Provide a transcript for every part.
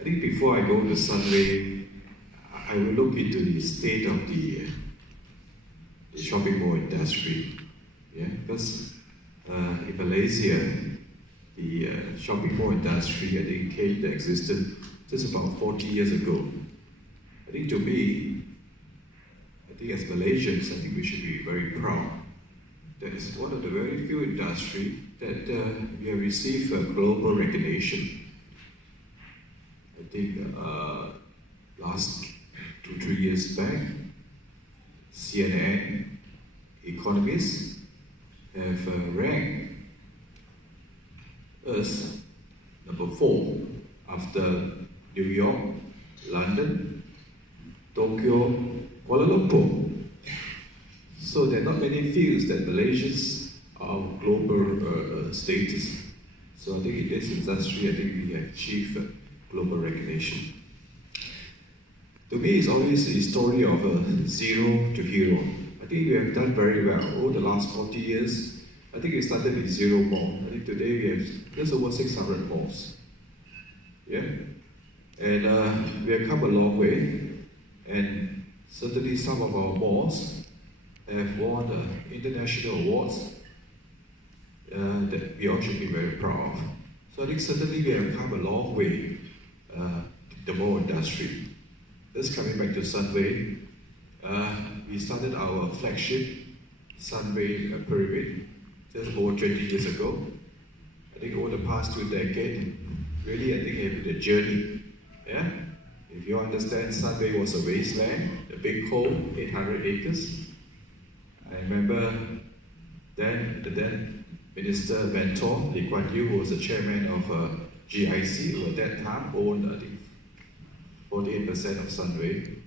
I think before I go to Sunway, I will look into the state of the shopping mall industry. Yeah, because in Malaysia, the shopping mall industry, I think, came to existence just about 40 years ago. I think to me, I think as Malaysians, I think we should be very proud. That is one of the very few industries that we have received global recognition. I think last 2-3 years back, CNN economists have ranked us number 4 after New York, London, Tokyo, Kuala Lumpur. So there are not many fields that Malaysians are of global status. So I think in this industry, I think we have achieved global recognition. To me, it's always the story of zero to hero. I think we have done very well over the last 40 years. I think we started with 0 mall. I think today we have just over 600 malls. Yeah? And we have come a long way. And certainly some of our malls have won international awards that we all should be very proud of. So I think certainly we have come a long way, the mall industry. Just coming back to Sunway, we started our flagship Sunway Pyramid just over 20 years ago. I think over the past 2 decades, really I think it's been a journey. Yeah? If you understand, Sunway was a wasteland, a big hole, 800 acres. I remember the then Minister Mentor, Lee Kuan Yew, who was the chairman of GIC, who at that time owned, I think, 48% of Sunway.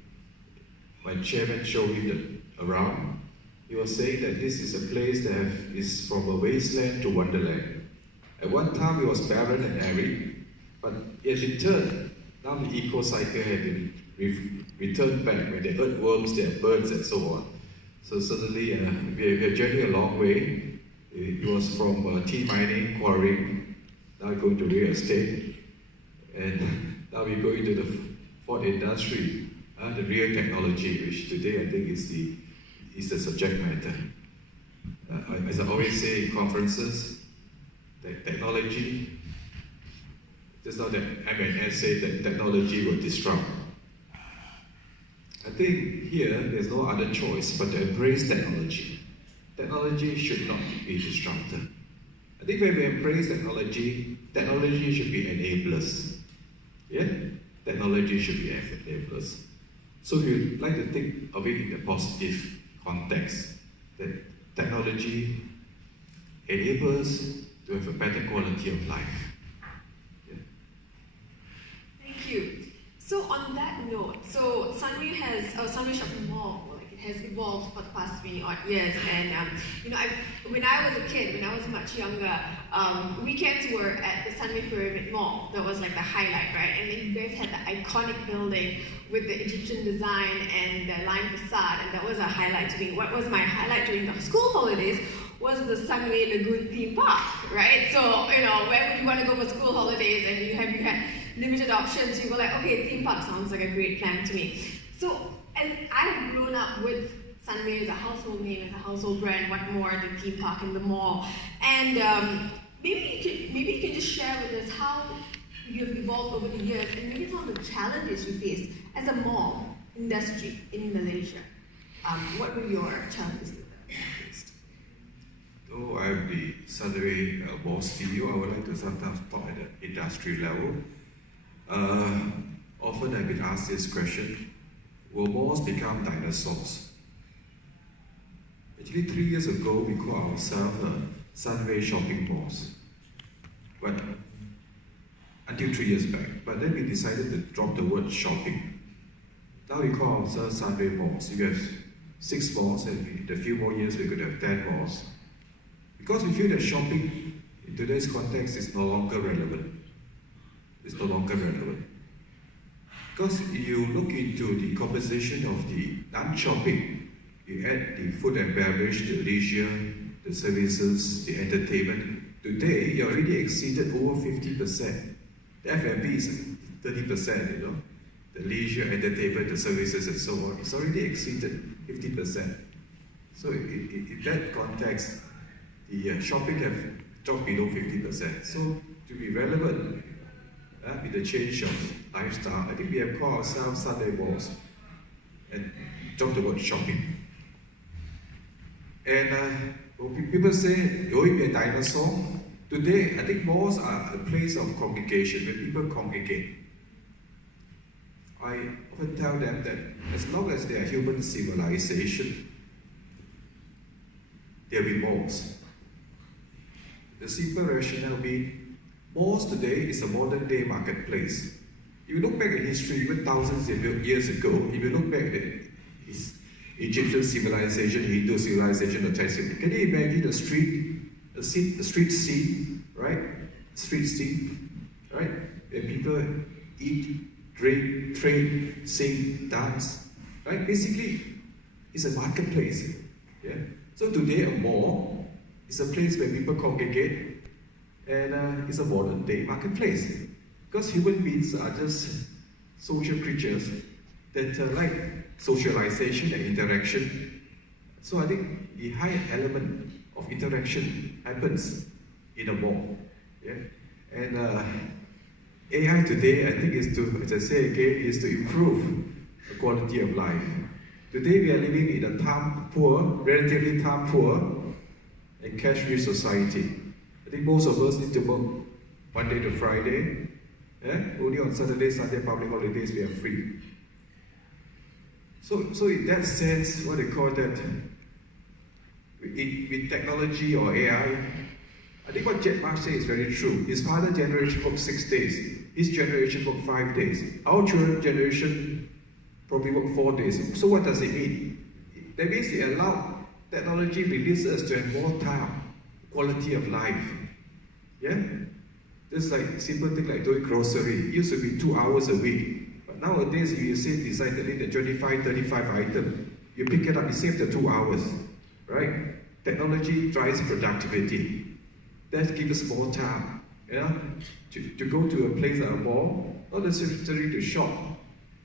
My chairman showed him around. He was saying that this is a place that is from a wasteland to wonderland. At one time it was barren and arid, but it had been turned. Now the eco-cycle had been returned back. When there are earthworms, there are birds and so on. So certainly we have journeyed a long way. It was from tea mining, quarrying, now we're going to real estate, and now we're going to the fourth industry, the real technology, which today I think is the subject matter. As I always say in conferences, that technology, just now that M&S said that technology will disrupt. I think here there's no other choice but to embrace technology. Technology should not be disrupted. I think when we embrace technology, technology should be enablers. Yeah? Technology should be enablers. So we like to think of it in the positive context, that technology enables to have a better quality of life. Yeah. Thank you. So on that note, so Sunway Shopping Mall, it has evolved for the past 20-odd years, and when I was a kid, when I was much younger, weekends were at the Sunway Pyramid Mall. That was like the highlight, right? And then you guys had the iconic building with the Egyptian design and the lime facade, and that was a highlight to me. What was my highlight during the school holidays was the Sunway Lagoon theme park, right? So, where would you want to go for school holidays, and you had limited options, you were like, okay, theme park sounds like a great plan to me. So, as I've grown up with Sunway as a household name, as a household brand, what more the theme park in the mall. And maybe you can just share with us how you've evolved over the years, and maybe some of the challenges you faced as a mall industry in Malaysia. What were your challenges that you faced? Though I'm the Sunway mall CEO, I would like to sometimes talk at the industry level. Often I've been asked this question, will malls become dinosaurs? Actually, 3 years ago, we called ourselves Sunway Shopping Malls. But until 3 years back. But then we decided to drop the word shopping. Now we call ourselves Sunway Malls. We have 6 malls, and in a few more years, we could have 10 malls. Because we feel that shopping in today's context is no longer relevant. It's no longer relevant. Because you look into the composition of the non-shopping, you add the food and beverage, the leisure, the services, the entertainment. Today, you already exceeded over 50%. The F&B is 30%, you know, the leisure, entertainment, the services and so on. It's already exceeded 50%. So in that context, the shopping have dropped below 50%. So to be relevant with the change of lifestyle, I think we have called ourselves Sunday malls and talked about shopping. And when people say, will it be a dinosaur? Today, I think malls are a place of congregation, where people congregate. I often tell them that as long as there are human civilization, there will be malls. The simple rationale being, malls today is a modern day marketplace. If you look back at history, even thousands of years ago, if you look back at Egyptian civilization, Hindu civilization, or Chinese civilization, can you imagine a street scene, right? Street scene, right? Where people eat, drink, trade, sing, dance, right? Basically, it's a marketplace. Yeah. So today, a mall is a place where people congregate, and it's a modern day marketplace. Because human beings are just social creatures that like socialization and interaction. So I think the high element of interaction happens in a mall. Yeah? And AI today, I think, is to, as I say again, is to improve the quality of life. Today we are living in a relatively time poor and cash-rich society. I think most of us need to work Monday to Friday. Yeah? Only on Saturday, Sunday, public holidays we are free. So in that sense, what they call that, with technology or AI, I think what Jack Ma says is very true. His father generation worked 6 days. His generation worked 5 days. Our children generation probably work 4 days. So what does it mean? That means it allows technology releases us to have more time, quality of life. Yeah? Just like simple thing like doing grocery. It used to be 2 hours a week. But nowadays, you say decidedly the 25, 35 item, you pick it up, you save the 2 hours. Right? Technology drives productivity. That gives us more time. Yeah? To go to a place like a mall, not necessarily to shop.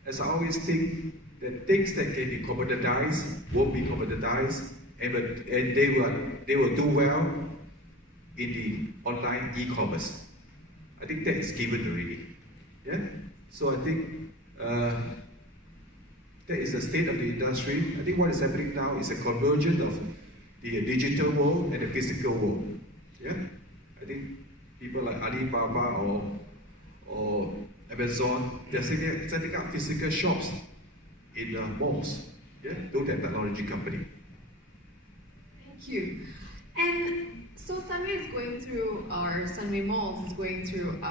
As I always think, that things that can be commoditized won't be commoditized, and they will do well in the online e-commerce. I think that is given already. Yeah? So I think that is the state of the industry. I think what is happening now is a convergence of the digital world and the physical world. Yeah? I think people like Alibaba or Amazon, they're setting up physical shops in malls. Yeah? Those are technology company. Thank you. And so Sunway is going through, or Sunway Malls is going through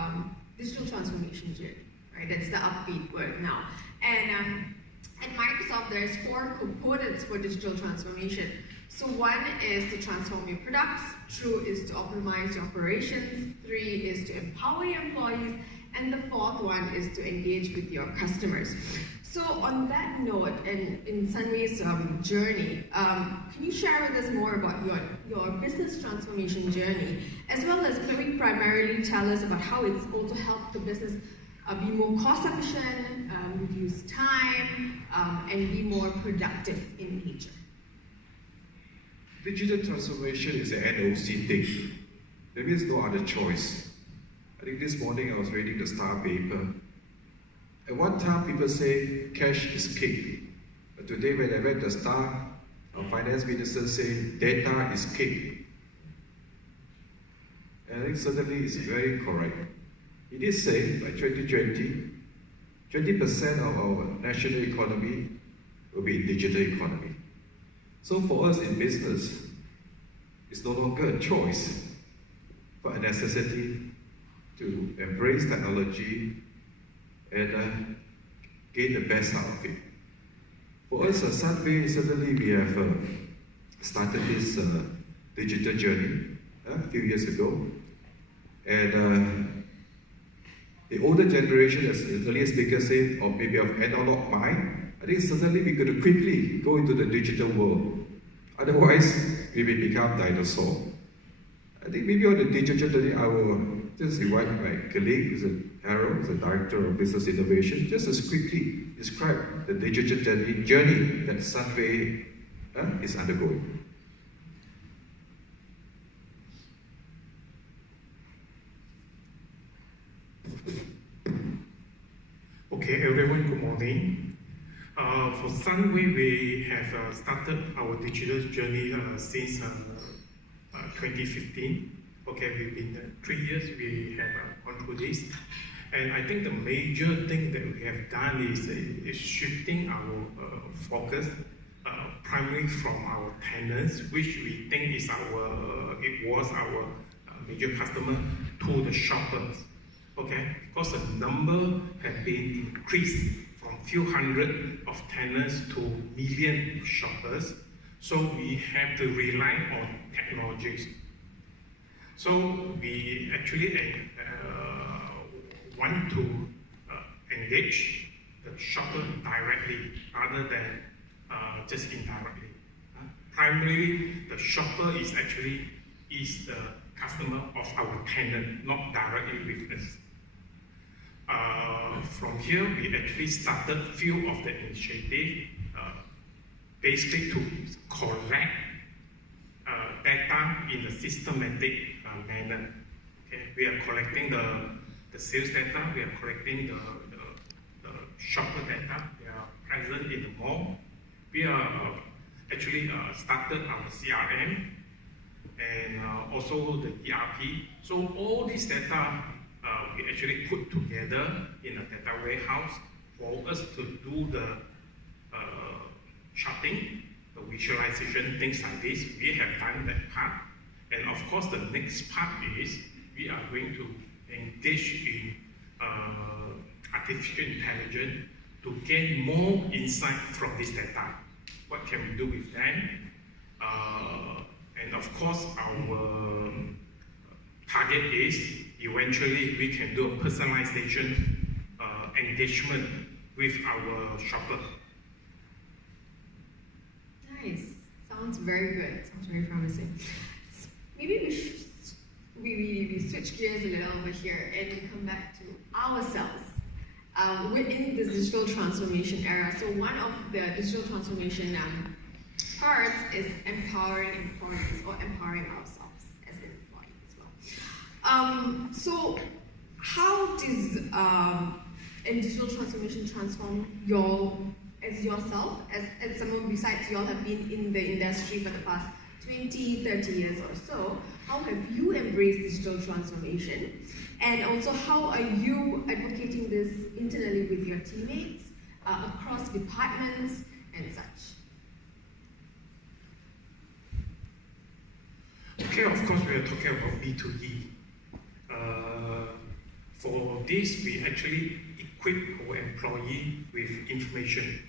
digital transformation journey, right? That's the upbeat word now. And at Microsoft, there's 4 components for digital transformation. So 1 is to transform your products, 2 is to optimize your operations, 3 is to empower your employees, and the 4th one is to engage with your customers. So on that note, and in Sunway's journey, can you share with us more about your business transformation journey, as well as maybe primarily tell us about how it's also helped the business be more cost efficient, reduce time, and be more productive in nature? Digital transformation is an NOC thing. There is no other choice. I think this morning I was reading the Star paper. At one time people say cash is king. But today when I read the Star, our finance minister say data is king. And I think certainly it's very correct. He did say by 2020, 20% of our national economy will be in digital economy. So for us in business, it's no longer a choice, but a necessity to embrace technology and gain the best out of it. For us at Sunway, certainly we have started this digital journey a few years ago. And the older generation, as the earlier speaker said, or maybe of analog mind, I think certainly we could quickly go into the digital world. Otherwise, we may become dinosaurs. I think maybe on the digital journey, I will just invite my colleague who's Harold, the Director of Business Innovation, just as quickly describe the digital journey that Sunway is undergoing. Okay, everyone, good morning. For Sunway, we have started our digital journey since 2015. Okay, we've been 3 years, we have gone through this. And I think the major thing that we have done is shifting our focus primarily from our tenants, which we think is it was our major customer, to the shoppers. Okay, because the number has been increased from few hundred of tenants to million shoppers, so we have to rely on technologies. So we actually want to engage the shopper directly rather than just indirectly. Primarily, the shopper is the customer of our tenant, not directly with us. From here, we actually started few of the initiatives, basically to collect data in a systematic manner. Okay? We are collecting the sales data, we are collecting the shopper data, they are present in the mall. We are actually started our CRM and also the ERP. So all this data we actually put together in a data warehouse for us to do the charting, the visualization, things like this. We have done that part. And of course, the next part is we are going to engage in artificial intelligence to gain more insight from this data. What can we do with them? And of course, our target is eventually we can do a personalization engagement with our shopper. Nice. Sounds very good. Sounds very promising. Maybe we switch gears a little over here and we come back to ourselves. Within the digital transformation era, so one of the digital transformation parts is empowering employees or empowering ourselves as an employee as well. So how does digital transformation transform yourself as someone besides you all have been in the industry for the past 20, 30 years or so? How have you embraced digital transformation? And also, how are you advocating this internally with your teammates, across departments and such? Okay, of course, we are talking about B2E. For this, we actually equip our employee with information,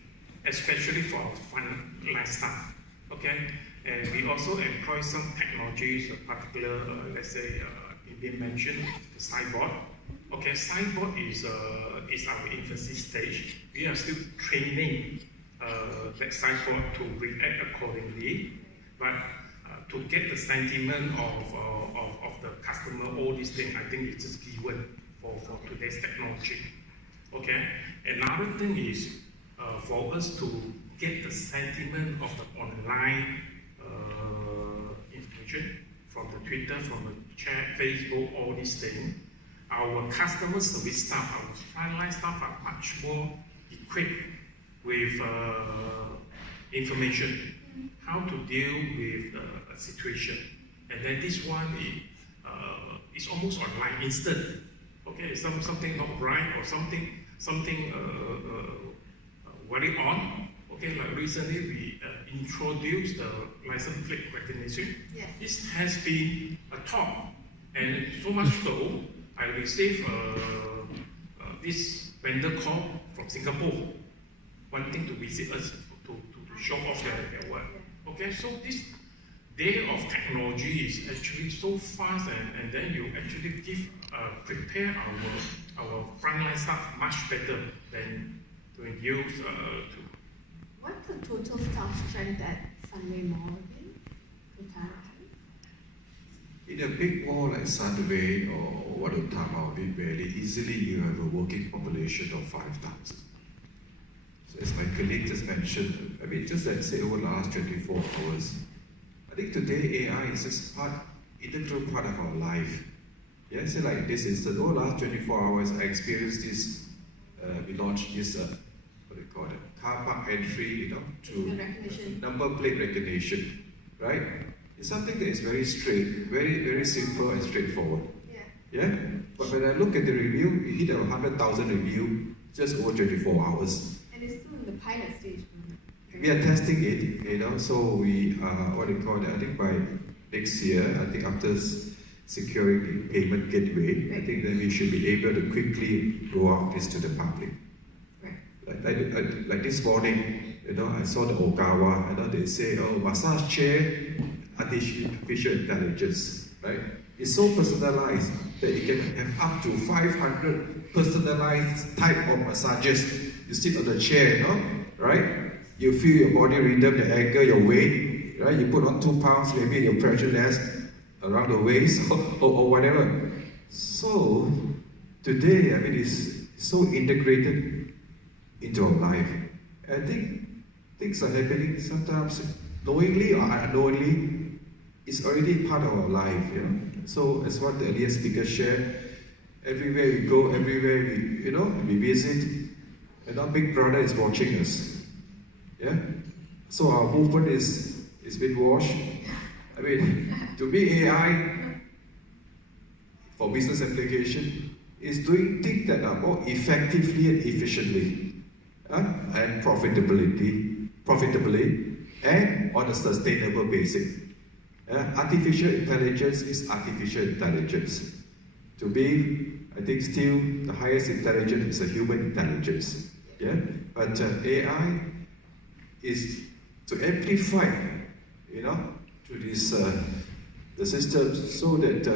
especially for our frontline staff. Okay, and we also employ some technologies, particular, let's say, Indian mentioned the cyborg. Okay, cyborg is our infancy stage. We are still training that cyborg to react accordingly, but to get the sentiment of the customer, all these things, I think it's just given for today's technology. Okay, another thing is for us to get the sentiment of the online information from the Twitter, from the chat, Facebook, all these things. Our customer service staff, our frontline staff are much more equipped with information, how to deal with a situation. And then this one is almost online, instant. Okay, something not right or something very on. Okay, like recently we introduced the license plate recognition. Yes. This has been a top, and so much so, I received this vendor call from Singapore, wanting to visit us to show off their work. Okay, so this day of technology is actually so fast, and then you actually prepare our frontline staff much better than doing use to. What's the total staff strength at Sunway Mall again? In a big mall like Sunway or Wadutama or Big Valley, easily you have a working population of 5,000. So as my colleague just mentioned, I mean, just let's say over the last 24 hours, I think today AI is just integral part of our life. Yeah, say like this instance, over the last 24 hours, I experienced this, we launched this, what do you call it, car park entry, to number plate recognition, right? It's something that is very straight, very simple and straightforward. Yeah? But when I look at the review, it hit 100,000 review just over 24 hours. And it's still in the pilot stage. We are testing it, so we, what do you call it, I think by next year, I think after securing the payment gateway, I think that we should be able to quickly roll out this to the public. Like this morning, I saw the Okawa, they say, oh, massage chair, artificial intelligence, right? It's so personalized that you can have up to 500 personalized type of massages. You sit on the chair, right? You feel your body rhythm, the angle, your weight, right? You put on 2 pounds, maybe your pressure less around the waist or whatever. So today, I mean, it's so integrated into our life. I think things are happening sometimes knowingly or unknowingly. It's already part of our life, So as what the earlier speaker shared, everywhere we go, everywhere we visit, Big Brother is watching us. Yeah? So our movement is being watched. I mean, to be AI for business application is doing things that are more effectively and efficiently and profitably and on a sustainable basis. Artificial intelligence is artificial intelligence. To be, I think, still the highest intelligence is a human intelligence. Yeah, but AI is to amplify, to this the system so that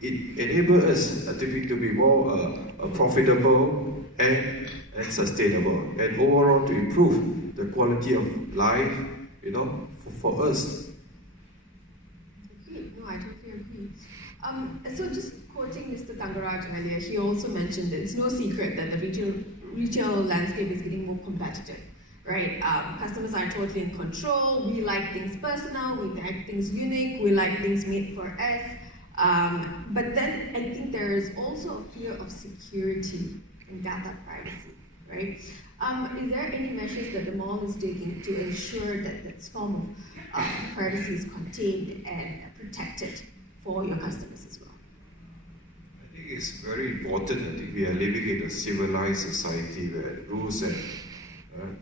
it enables us to be more profitable and sustainable, and overall to improve the quality of life, for us. No, I totally agree. So just quoting Mr. Tangaraj earlier, he also mentioned that it's no secret that the retail landscape is getting more competitive, right? Customers are totally in control. We like things personal, we like things unique, we like things made for us. But then I think there is also a fear of security and data privacy, right? Is there any measures that the mall is taking to ensure that this form of privacy is contained and protected for your customers as well? I think it's very important. I think we are living in a civilized society where rules and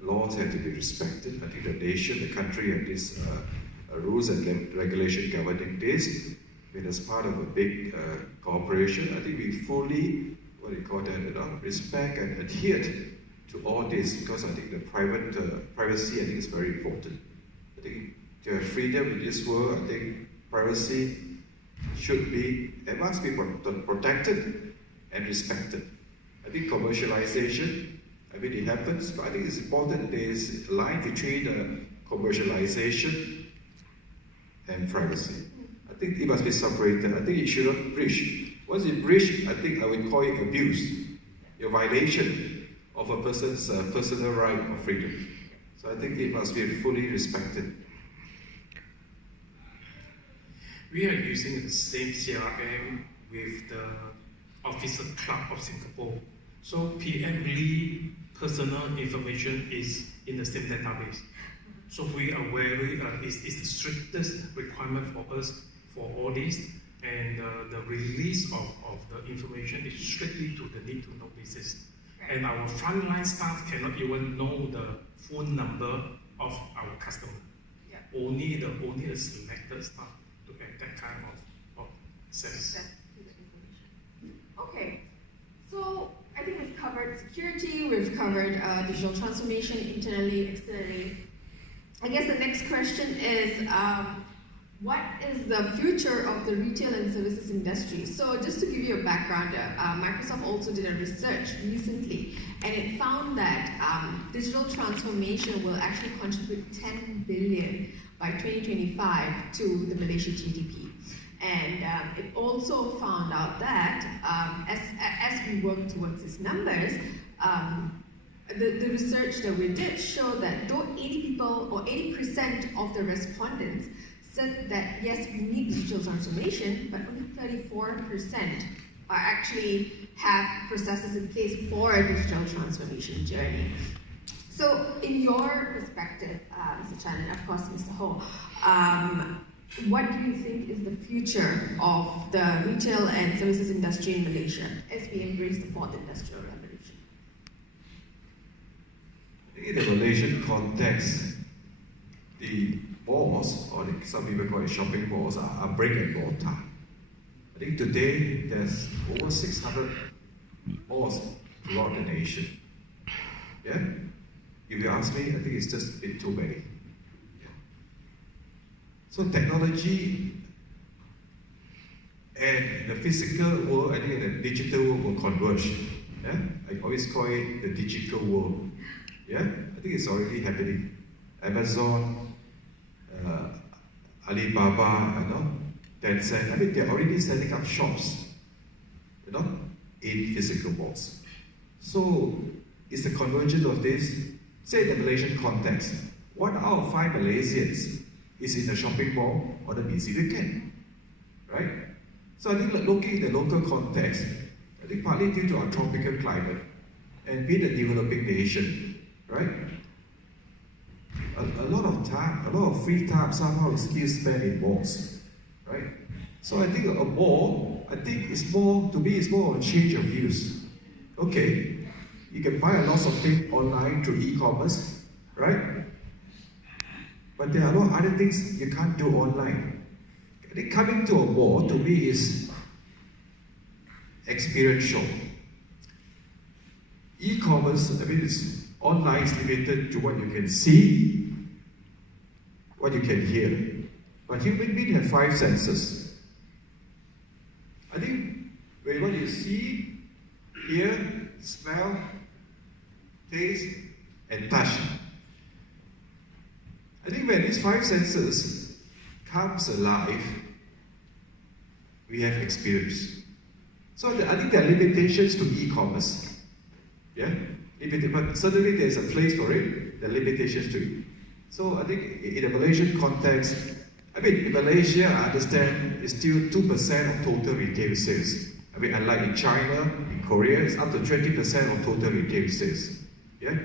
laws have to be respected. I think the nation, the country have these rules and regulation governing this. I mean, as part of a big corporation, I think we fully, respect and adhere to all this, because I think the privacy, I think, is very important. I think to have freedom in this world, I think privacy should be and must be protected and respected. I think commercialization, I mean, it happens, but I think it's important there is a line between commercialization and privacy. I think it must be separated. I think it should not breach. Once it breach, I think I would call it abuse, a violation of a person's personal right or freedom. So I think it must be fully respected. We are using the same CRM with the Officer Club of Singapore. So PM Lee personal information is in the same database. So we are very, it's the strictest requirement for us for all this, and the release of the information is strictly to the need-to-know basis. And our frontline staff cannot even know the phone number of our customer. Yeah. Only the selected staff to have that kind of access. Okay, so I think we've covered security, we've covered digital transformation internally, externally. I guess the next question is, what is the future of the retail and services industry? So just to give you a background, Microsoft also did a research recently, and it found that digital transformation will actually contribute 10 billion by 2025 to the Malaysia GDP. And it also found out that as we work towards these numbers, the research that we did showed that though 80% of the respondents said that yes, we need digital transformation, but only 34% are actually have processes in place for a digital transformation journey. So in your perspective, Mr. Chan, and of course Mr. Ho, what do you think is the future of the retail and services industry in Malaysia as we embrace the fourth industrial revolution? In the Malaysian context, the malls, or some people call it shopping malls, are brick and mortar. I think today there's over 600 malls throughout the nation. Yeah? If you ask me, I think it's just a bit too many. So technology and the physical world, I think the digital world will converge. Yeah? I always call it the digital world. Yeah? I think it's already happening. Amazon, Alibaba, Tencent, I mean, they're already setting up shops, in physical malls. So it's the convergence of this. Say in the Malaysian context, 1 out of 5 Malaysians is in the shopping mall on a busy weekend, right? So I think looking at the local context, I think partly due to our tropical climate and being a developing nation, right? A lot of time, a lot of free time somehow is still spent in malls, right? So I think a mall, I think it's more, to me, it's more of a change of use. Okay, you can buy a lot of things online through e-commerce, right? But there are a lot of other things you can't do online. I think coming to a mall, to me, is experiential. E-commerce, I mean, online is limited to what you can see, what you can hear. But human beings have 5 senses. I think when what you see, hear, smell, taste, and touch. I think when these 5 senses comes alive, we have experience. So I think there are limitations to e-commerce. Yeah? But certainly there's a place for it, there are limitations to it. So I think in the Malaysian context, I mean, in Malaysia, I understand it's still 2% of total retail sales. I mean, unlike in China, in Korea, it's up to 20% of total retail sales. Yeah?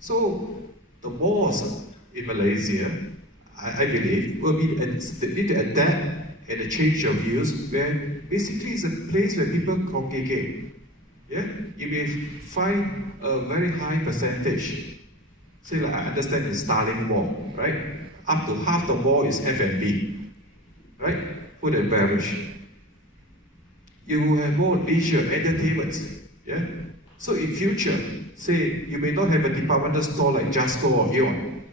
So the malls in Malaysia, I believe, will be need to adapt and a change of views, where basically it's a place where people congregate. Yeah? You may find a very high percentage. Say, like, I understand in Starling Mall, right? Up to half the mall is F&B, right? Food and beverage. You will have more leisure, entertainment. Yeah? So in future, say, you may not have a departmental store like Jasco or Aeon.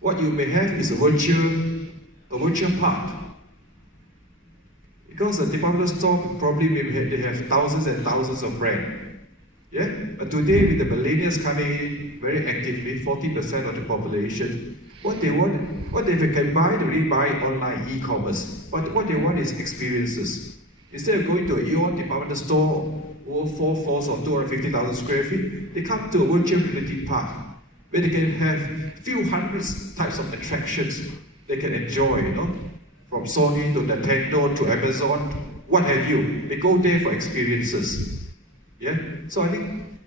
What you may have is a virtual park. Because a departmental store probably they have thousands and thousands of brands. Yeah? But today, with the millennials coming in very actively, 40% of the population, what they can buy, they really buy online e-commerce. But what they want is experiences. Instead of going to a Aeon departmental store over 4 floors or 250,000 square feet, they come to a virtual reality park where they can have few hundreds types of attractions they can enjoy, from Sony to Nintendo to Amazon, what have you. They go there for experiences. Yeah? So I think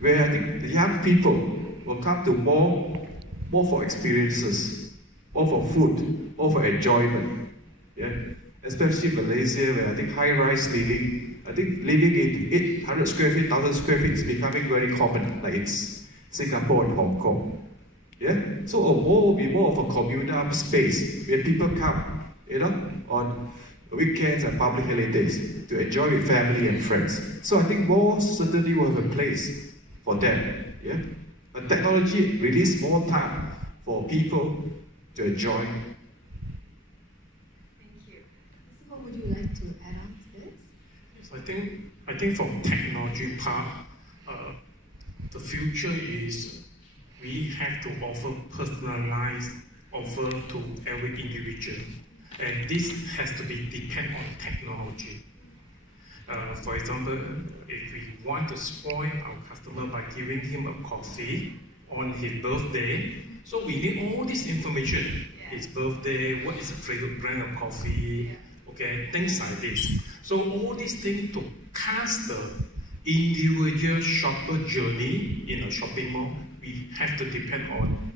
the young people will come to more for experiences, more for food, more for enjoyment. Yeah? Especially Malaysia, where I think high-rise living, I think living in 800 square feet, 1,000 square feet is becoming very common, like it's Singapore and Hong Kong. Yeah? So a mall will be more of a communal space where people come, on weekends and public holidays to enjoy with family and friends. So I think malls certainly will have a place for them. Yeah? But technology releases more time for people to enjoy. Thank you. So what would you like to add on to this? Yes, I think from technology part, the future is we have to offer personalized offer to every individual. And this has to be depend on technology. For example, if we want to spoil our customer by giving him a coffee on his birthday, so we need all this information. His birthday, what is the favorite brand of coffee, okay, things like this. So all these things to cast the individual shopper journey in a shopping mall, we have to depend on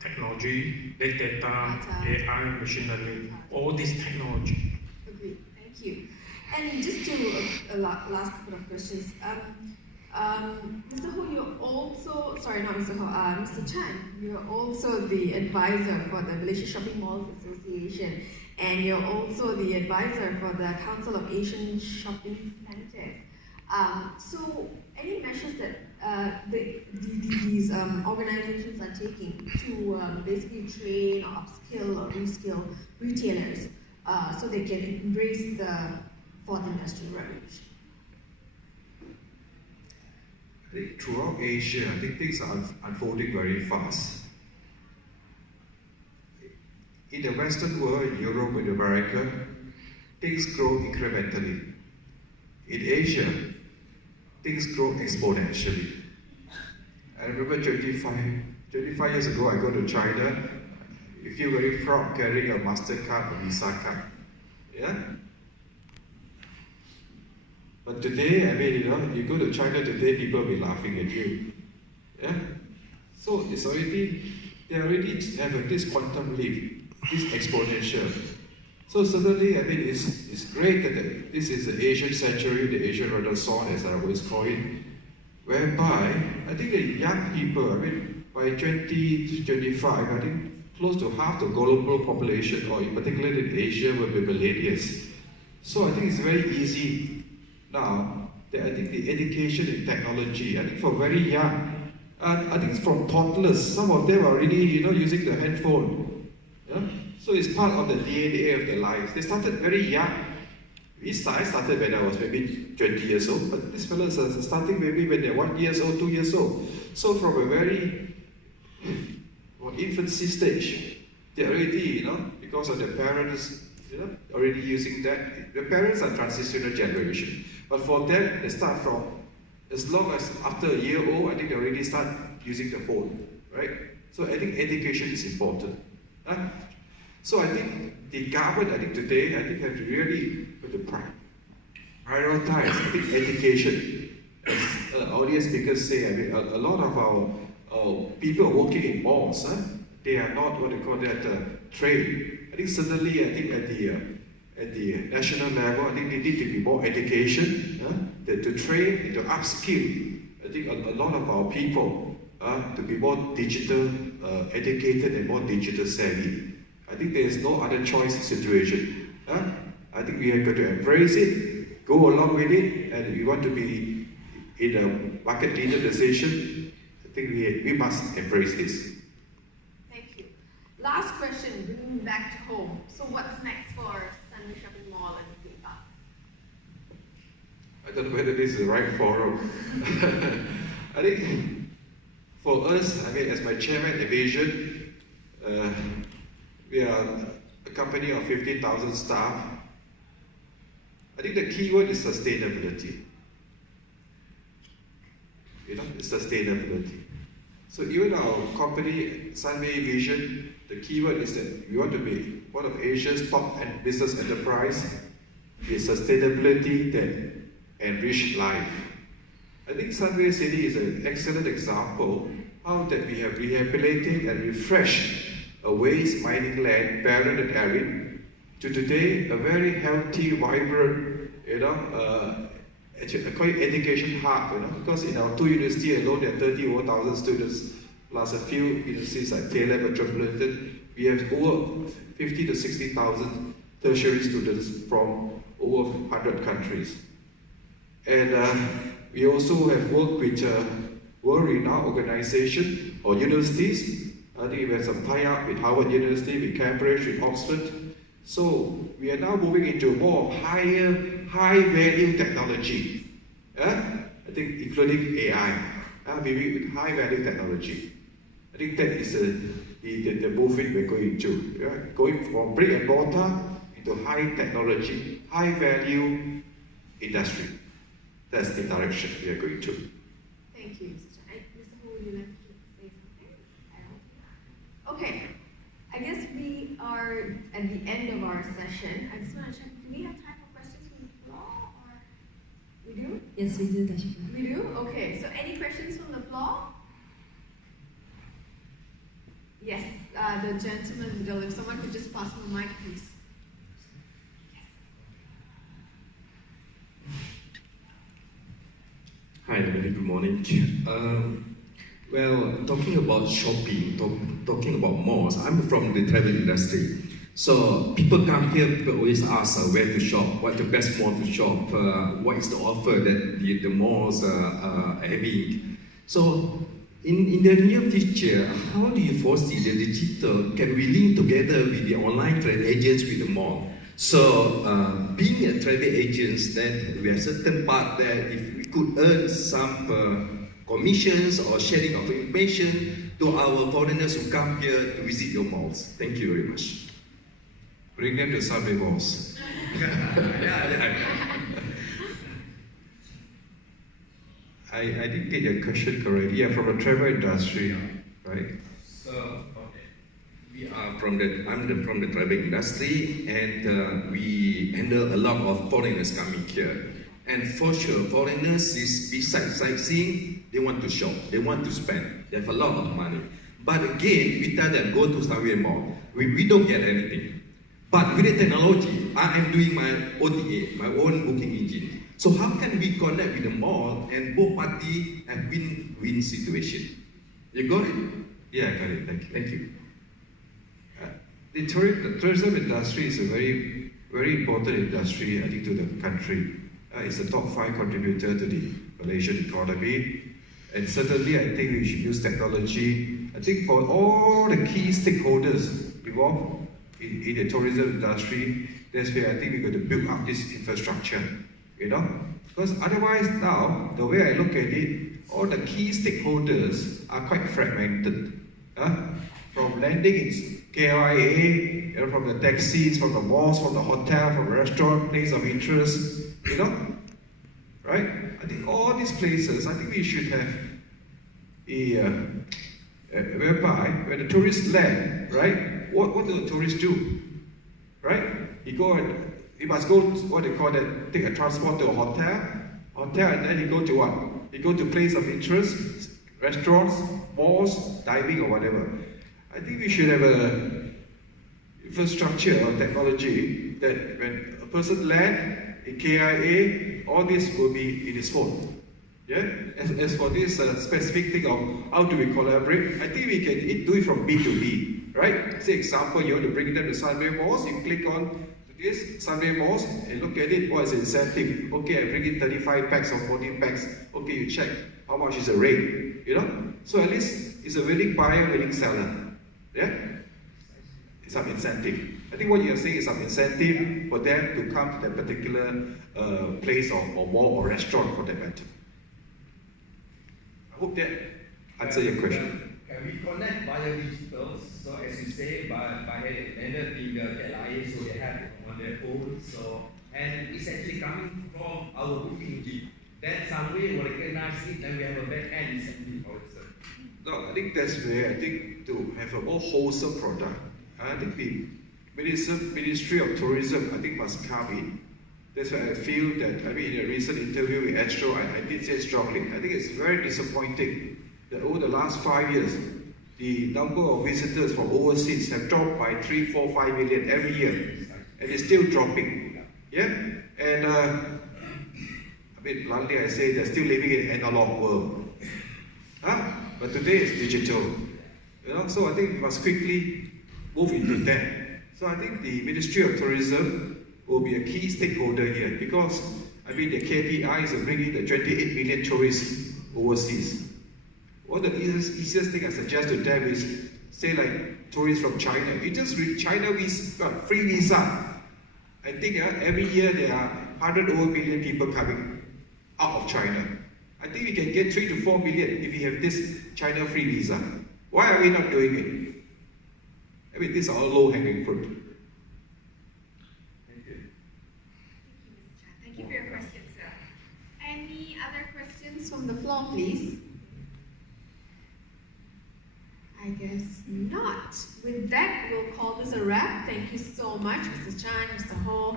technology, big data, AI, machine learning, all this technology. Agreed. Thank you. And just to last couple of questions. Mr. Ho, you're also, sorry, not Mr. Ho, Mr. Chan, you're also the advisor for the Malaysia Shopping Malls Association, and you're also the advisor for the Council of Asian Shopping Centres. So, any measures that these organizations are taking to basically train or upskill or reskill retailers so they can embrace the fourth industrial revolution? I think throughout Asia, I think things are unfolding very fast. In the Western world, in Europe and America, things grow incrementally. In Asia, things grow exponentially. I remember 25 years ago, I go to China. You feel very proud carrying a MasterCard or Visa card. Yeah? But today, I mean, you go to China today, people will be laughing at you. Yeah? So it's already, they already have this quantum leap, this exponential. So suddenly, I mean, it's great that this is the Asian century, the Asian Renaissance, as I always call it, whereby I think the young people, I mean, by 2025, I think close to half the global population, or in particular in Asia, will be millennials. So I think it's very easy now that I think the education in technology, I think for very young, I think from toddlers, some of them are already, using the handphone. Yeah? So it's part of the DNA of their lives. They started very young. I started when I was maybe 20 years old, but these fellows are starting maybe when they're 1 year old, 2 years old. So from a very infancy stage, they're already, because of their parents, already using that. The parents are transitional generation. But for them, they start from, as long as after a year old, I think they already start using the phone, right? So I think education is important. So I think the government, I think today, have to really prioritize, I think, education. As audience speakers say, I mean, a lot of our people working in malls, they are not what they call that trained. I think certainly, I think at the national level, I think they need to be more education, to train, to upskill. I think a lot of our people to be more digital educated and more digital savvy. I think there is no other choice situation. I think we are going to embrace it, go along with it, and if we want to be in a market leader position, I think we must embrace this. Thank you. Last question, bringing back to home. So what's next for Sunway Shopping Mall and Theme Park? I don't know whether this is the right forum. I think for us, I mean, as my chairman envisioned, we are a company of 15,000 staff. I think the key word is sustainability. Sustainability. So even our company, Sunway Vision, the key word is that we want to be one of Asia's top business enterprise with sustainability that enrich life. I think Sunway City is an excellent example how that we have rehabilitated and refreshed a waste mining land, barren and arid, to today a very healthy, vibrant, I call it education hub, because in our two universities alone there are 30,000 students, plus a few universities like Taylor and Metropolitan. We have over 50 to 60,000 tertiary students from over 100 countries. And we also have worked with world-renowned organizations or universities. I think we have some tie-up with Harvard University, with Cambridge, with Oxford. So we are now moving into more high-value technology. I think including AI, maybe with high-value technology. I think that is the movement we're going to. Yeah? Going from brick and mortar into high technology, high value industry. That's the direction we are going to. Thank you, Mr. Chan. Mr. Ho, would you like to say something? Okay. I guess we are at the end of our session. I just want to check, do we have time for questions from the floor? Or we do? Yes, we do, Dashika. We do? Okay. So any questions from the floor? Yes, the gentleman in the middle. If someone could just pass me the mic, please. Hi, very good morning. Well, talking about shopping, talking about malls, I'm from the travel industry. So people come here, people always ask where to shop, what's the best mall to shop, what is the offer that the malls are having. So in the near future, how do you foresee the digital can be linked together with the online travel agents with the mall? So being a travel agent, then we have certain part that if we could earn some commissions or sharing of information to our foreigners who come here to visit your malls. Thank you very much. Bring them to Sunway malls. I didn't get your question correctly. Yeah, from the travel industry, right? So, okay. I'm from the travel industry, and we handle a lot of foreigners coming here. And for sure, foreigners is besides sightseeing, they want to shop, they want to spend, they have a lot of money. But again, we tell them go to Sunway Mall. We don't get anything. But with the technology, I am doing my OTA, my own booking engine. So how can we connect with the mall and both parties have win-win situation? You got it? Yeah, I got it. Thank you. Thank you. The tourism industry is a very, very important industry, I think, to the country. It's a top 5 contributor to the Malaysian economy. And certainly, I think we should use technology. I think for all the key stakeholders involved in the tourism industry, that's where I think we're going to build up this infrastructure. You know? Because otherwise now, the way I look at it, all the key stakeholders are quite fragmented. From landing in KLIA, from the taxis, from the malls, from the hotel, from the restaurant, place of interest, you know, right? I think all these places, I think we should have whereby when the tourists land, right? What do the tourists do, right? He must go to, what they call that, take a transport to a hotel, and then he go to what? He go to place of interest, restaurants, malls, diving or whatever. I think we should have a infrastructure or technology that when a person land in KIA, all this will be in his phone. Yeah. As for this specific thing of how do we collaborate, I think we can do it from B to B, right? Say example, you want to bring them to Sunway malls, you click on this Sunway malls and look at it. What is the incentive? Okay, I bring in 35 packs or 40 packs. Okay, you check how much is the rate. You know, so at least it's a willing buyer, willing seller. Yeah? Some incentive. I think what you're saying is some incentive for them to come to that particular place or mall or restaurant for that matter. I hope that answers your question. Can we connect via digital? So as you say, by anything KLIA, so they have it on their phone. So and it's actually coming from our booking engine. Then some way will recognize it, then we have a back end incentive for it. No, I think that's where I think to have a more wholesome product, I think the Ministry of Tourism, I think, must come in. That's why I feel that, I mean, in a recent interview with Astro, I did say strongly, I think it's very disappointing that over the last 5 years, the number of visitors from overseas have dropped by 3, 4, 5 million every year. And it's still dropping. Yeah? And, I mean, bluntly I say, they're still living in an analog world. But today it's digital. You know? So I think we must quickly move into that. So I think the Ministry of Tourism will be a key stakeholder here because, I mean, the KPI is bringing the 28 million tourists overseas. One of the easiest thing I suggest to them is, say like tourists from China. You just read China visa, free visa. I think every year there are 100 over million people coming out of China. I think we can get 3 to 4 million if we have this China free visa. Why are we not doing it? I mean, these are all low-hanging fruit. Thank you. Thank you for your question, sir. Any other questions from the floor, please? I guess not. With that, we'll call this a wrap. Thank you so much, Mr. Chan, Mr. Ho.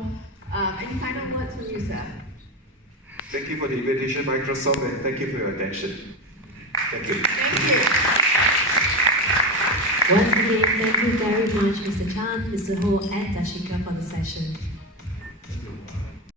Any final words from you, sir? Thank you for the invitation, Microsoft, and thank you for your attention. Thank you. Thank you. Once again, thank you very much, Mr. Chan, Mr. Ho, and Dashika for the session.